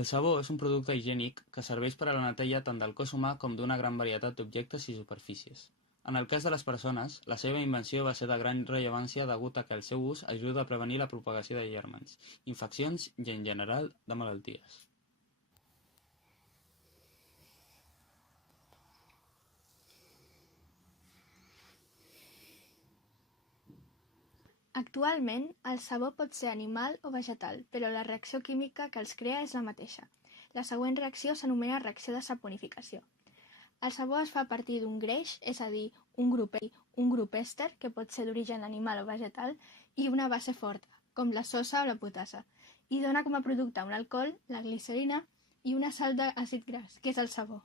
El sabó és un producte higiènic que serveix per a la neteja tant del cos humà com d'una gran varietat d'objectes i superfícies. En el cas de les persones, la seva invenció va ser de gran rellevància degut a que el seu ús ajuda a prevenir la propagació de gèrmens, infeccions i, en general, de malalties. Actualment, el sabó pot ser animal o vegetal, però la reacció química que els crea és la mateixa. La següent reacció s'anomena reacció de saponificació. El sabó es fa a partir d'un greix, és a dir, un grup èster, que pot ser d'origen animal o vegetal, i una base forta, com la sosa o la potassa, i dona com a producte un alcohol, la glicerina, i una sal d'àcid gras, que és el sabó.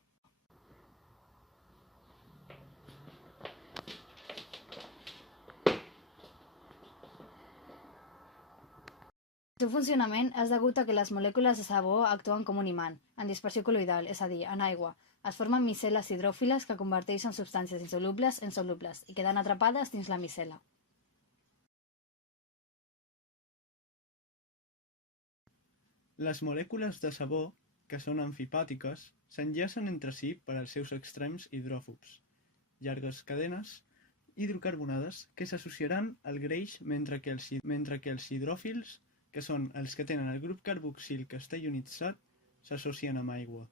El seu funcionament és degut a que les molècules de sabó actuen com un imant, en dispersió col·loidal, és a dir, en aigua. Es formen micel·les hidròfiles que converteixen substàncies insolubles en solubles i queden atrapades dins la micel·la. Les molècules de sabó, que són amfipàtiques, s'enllacen entre si per als seus extrems hidròfobs, llargues cadenes hidrocarbonades que s'associaran al greix mentre que els hidròfils, que són els que tenen el grup carboxil castellonitzat, s'associen amb aigua.